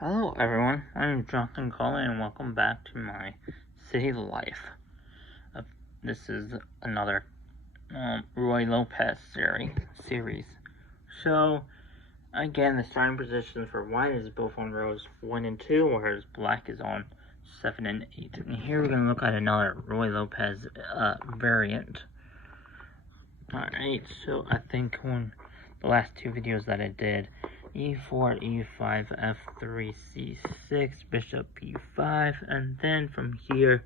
Hello everyone, I'm Jonathan Cullen and welcome back to my city life. This is another Ruy Lopez series. So again, the starting position for white is both on rows 1 and 2, whereas black is on 7 and 8. And here we're going to look at another Ruy Lopez variant. Alright, so I think on the last two videos that I did, e4, e5, f3, c6, bishop b5, and then from here,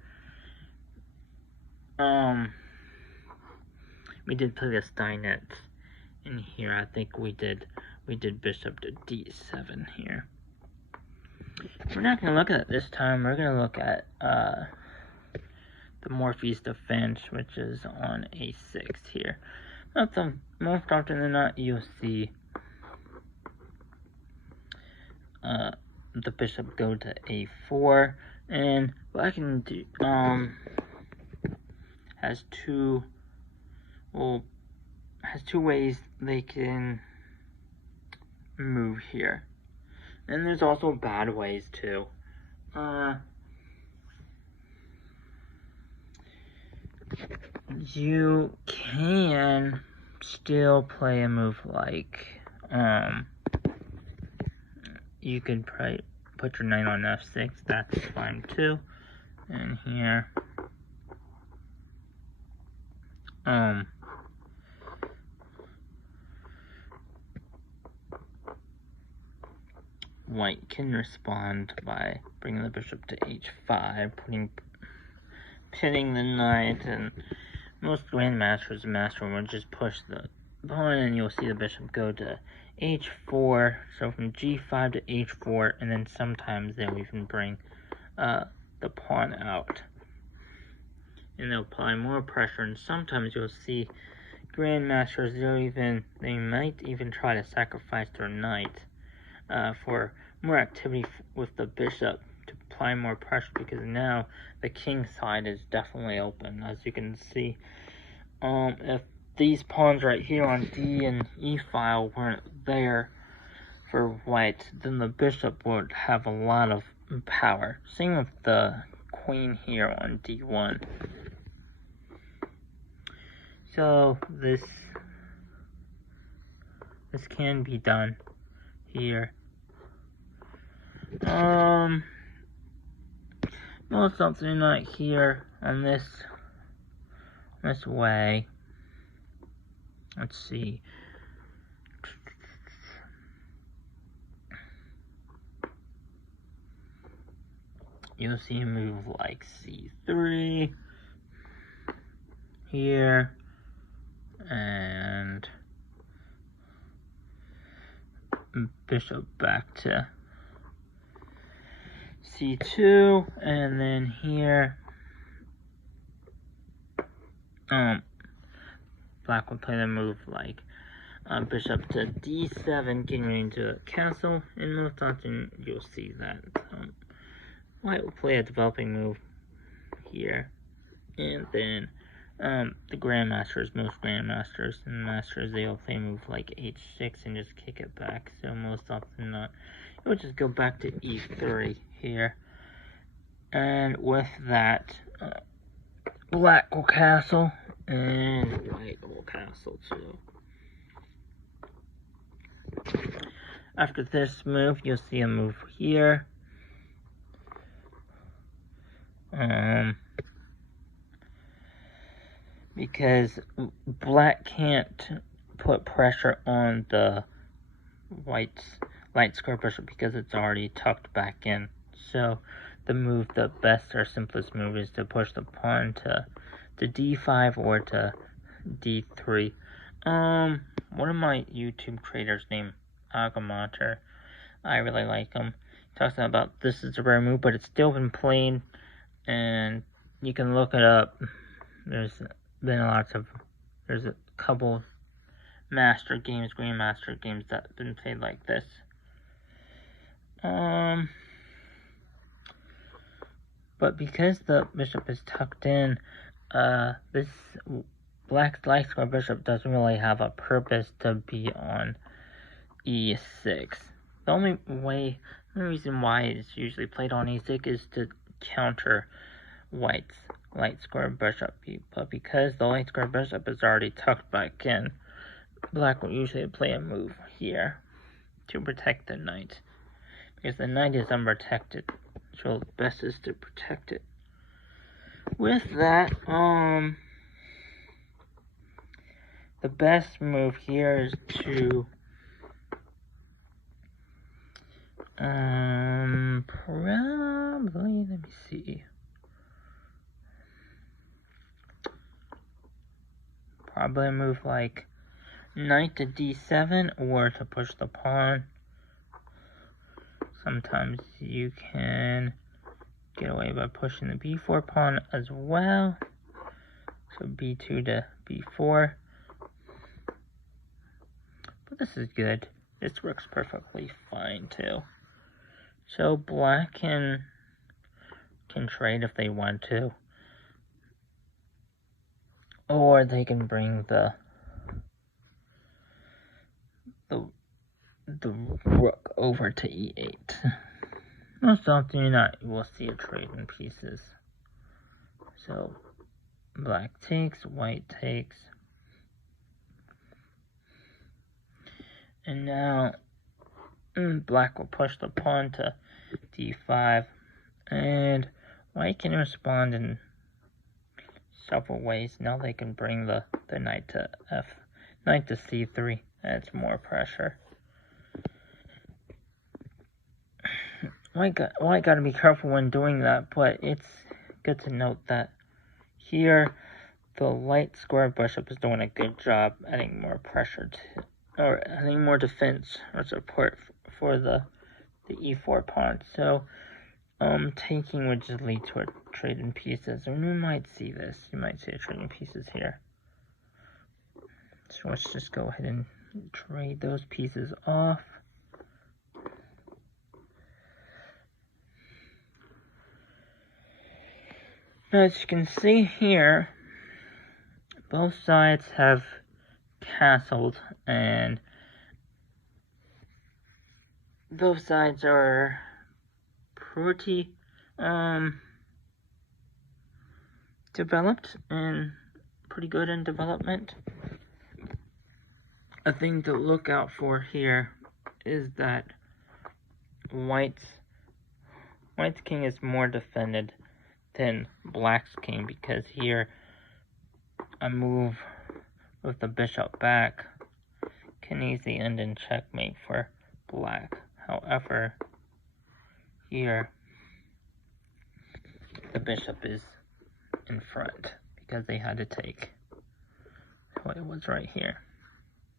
we did play the Steinitz. And here, I think we did bishop to d7 here. We're not going to look at it this time. We're going to look at the Morphy's defense, which is on a6 here. Most often than not, you'll see the bishop go to a4, and black can do, has two ways they can move here, and there's also bad ways too. You can still play a move like you could put your knight on f6, that's fine too. And here, white can respond by bringing the bishop to h5, pitting the knight, and most grandmasters and master would just push the pawn, and you'll see the bishop go to h4, so from g5 to h4, and then sometimes they'll even bring the pawn out, and they'll apply more pressure, and sometimes you'll see grandmasters, they might even try to sacrifice their knight for more activity with the bishop to apply more pressure, because now the king side is definitely open, as you can see. If these pawns right here on D and E file weren't there for white, then the bishop would have a lot of power. Same with the queen here on D1. So this can be done here. Most often not here on this way. Let's see. You'll see a move like c3 here, and bishop back to c2, and then here, black will play the move like bishop to d7, getting ready into a castle, and most often you'll see that white will play a developing move here, and then the grandmasters, most grandmasters and masters, they'll play a move like h6 and just kick it back. So most often not, it will just go back to e3 here, and with that, black will castle and white will castle too. After this move, you'll see a move here. Because black can't put pressure on the white's light square bishop because it's already tucked back in. So the best or simplest move is to push the pawn to d5 or to d3. One of my YouTube creators named Agamater, I really like him. He talks about this is a rare move, but it's still been played, and you can look it up. There's a couple grandmaster games that have been played like this. But because the bishop is tucked in, this black's light square bishop doesn't really have a purpose to be on e6. The only way The reason why it's usually played on e6 is to counter white's light square bishop, but because the light square bishop is already tucked back in, black will usually play a move here to protect the knight, because the knight is unprotected, so the best is to protect it. With that, the best move here is to probably, let me see. Probably a move like knight to d7 or to push the pawn. Sometimes you can get away by pushing the b4 pawn as well. So b2 to b4. But this is good. This works perfectly fine too. So black can trade if they want to. Or they can bring the rook over to e8. Most often you will see a trade in pieces. So black takes, white takes. And now black will push the pawn to d5. And white can respond in several ways. Now they can bring the knight to c3. That's more pressure. White got to be careful when doing that, but it's good to note that here the light square bishop is doing a good job adding more pressure to, or adding more defense or support for the e4 pawn. So taking would just lead to a trade in pieces, and we might see this. You might see a trade in pieces here. So let's just go ahead and trade those pieces off. Now, as you can see here, both sides have castled, and both sides are pretty developed and pretty good in development. A thing to look out for here is that white's king is more defended than black's king, because here a move with the bishop back can easily end in checkmate for black. However, here the bishop is in front because they had to take. So it was right here.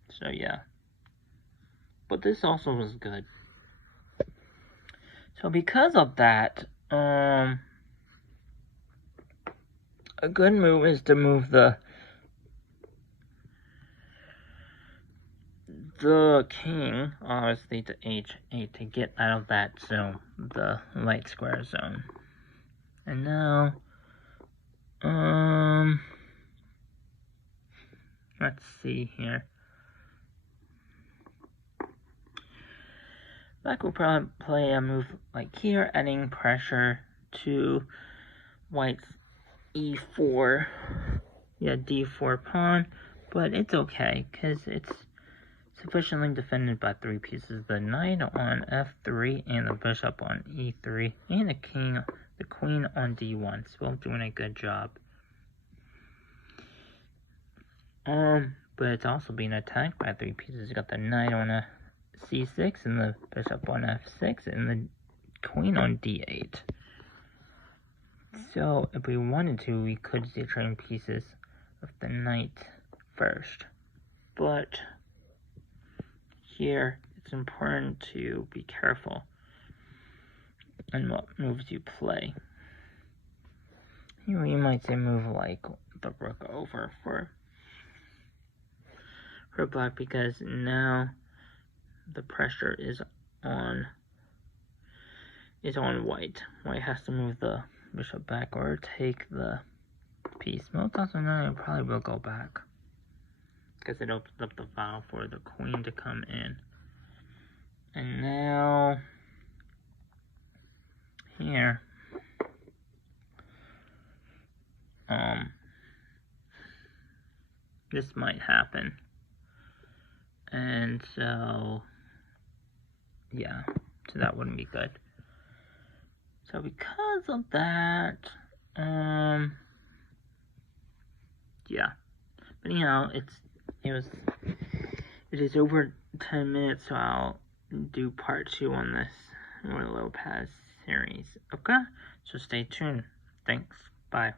So yeah. But this also was good. So because of that, a good move is to move the king, obviously, to h8 to get out of that zone, the light square zone. And now, let's see here. Black will probably play a move like here, adding pressure to white's e4, d4 pawn, but it's okay, because it's sufficiently defended by three pieces: the knight on f3, and the bishop on e3, and the queen on d1. So I'm doing a good job. But it's also being attacked by three pieces. You got the knight on a c6, and the bishop on f6, and the queen on d8. So if we wanted to, we could see trading pieces of the knight first. But here, it's important to be careful in what moves you play. Here you might say move like the rook over for black, because now the pressure is on white. White has to move the bishop back or take the piece. Most often it probably will go back, because it opens up the file for the queen to come in. And now here, this might happen. And so, yeah, so that wouldn't be good. So because of that, yeah. But you know, it is over 10 minutes, so I'll do part 2 on this Ruy Lopez series. Okay? So stay tuned. Thanks. Bye.